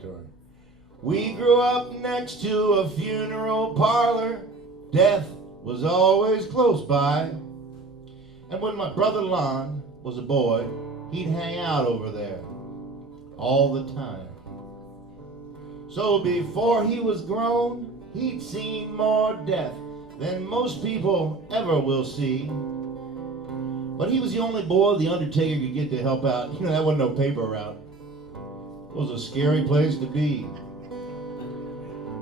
explanatory. We grew up next to a funeral parlor. Death was always close by. And when my brother Lon was a boy, he'd hang out over there all the time. So before he was grown, he'd seen more death than most people ever will see. But he was the only boy the Undertaker could get to help out. You know, that wasn't no paper route. It was a scary place to be.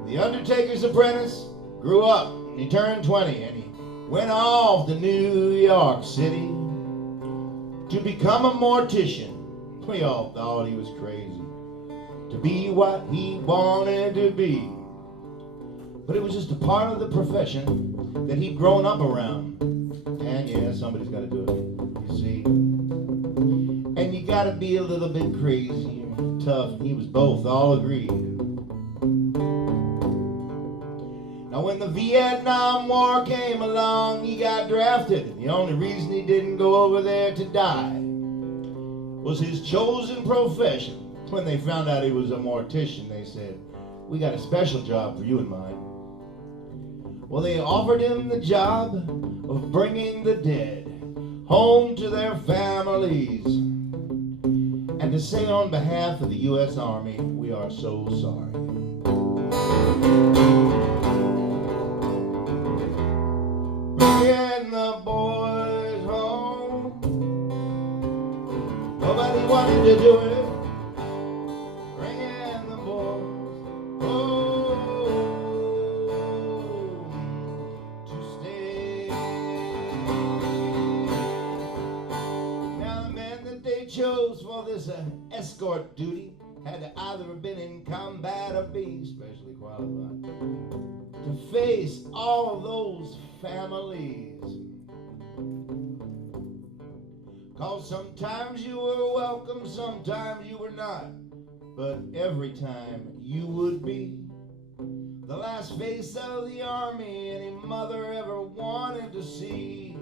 The Undertaker's apprentice grew up and he turned 20 and he went off to New York City to become a mortician. We all thought he was crazy to be what he wanted to be. But it was just a part of the profession that he'd grown up around. And yeah, somebody's got to do it, you see. And you got to be a little bit crazy and tough, and he was both, all agreed. Now when the Vietnam War came along, he got drafted. The only reason he didn't go over there to die was his chosen profession. When they found out he was a mortician, they said, "We got a special job for you in mind." Well, they offered him the job of bringing the dead home to their families and to say on behalf of the U.S. Army, we are so sorry. Bringing the boys home, nobody wanted to do it. Bringing the boys home to stay. Now the men that they chose for this escort duty had to either have been in combat or be specially qualified to face all of those families. 'Cause sometimes you were welcome, sometimes you were not, but every time you would be the last face of the army any mother ever wanted to see.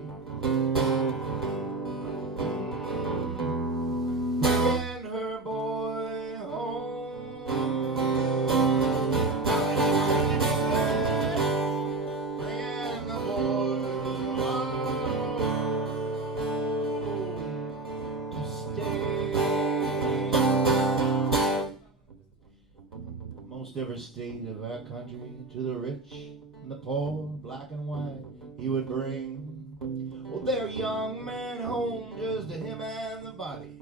Bringing her boy home, bringing the boy home to stay. Most every state of our country, to the rich and the poor, black and white, he would bring their young man home, just to him and the body,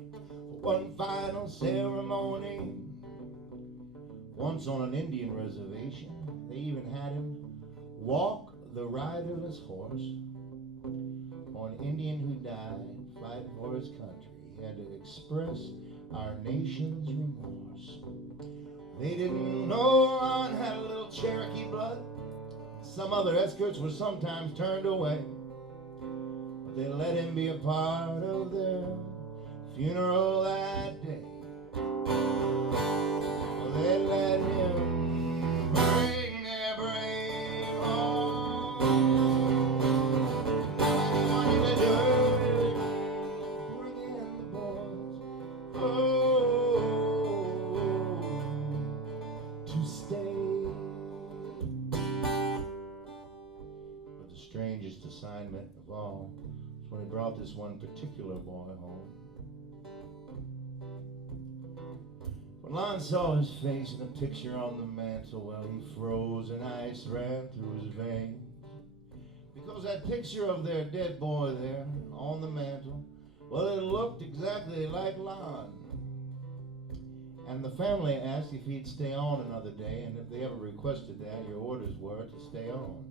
for one final ceremony. Once on an Indian reservation, they even had him walk the riderless horse for an Indian who died fighting for his country. He had to express our nation's remorse. They didn't know Ron had a little Cherokee blood. Some other escorts were sometimes turned away, but they let him be a part of their funeral that day. They let him bring their brave home. They wanted to do it, bringing the boys home to stay. But the strangest assignment of all was when he brought this one particular boy home. When Lon saw his face in the picture on the mantle, well, he froze and ice ran through his veins. Because that picture of their dead boy there on the mantle, well, it looked exactly like Lon. And the family asked if he'd stay on another day, and if they ever requested that, your orders were to stay on.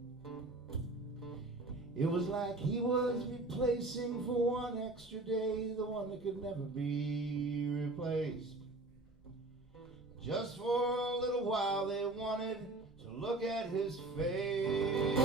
It was like he was replacing for one extra day the one that could never be replaced. Just for a little while they wanted to look at his face.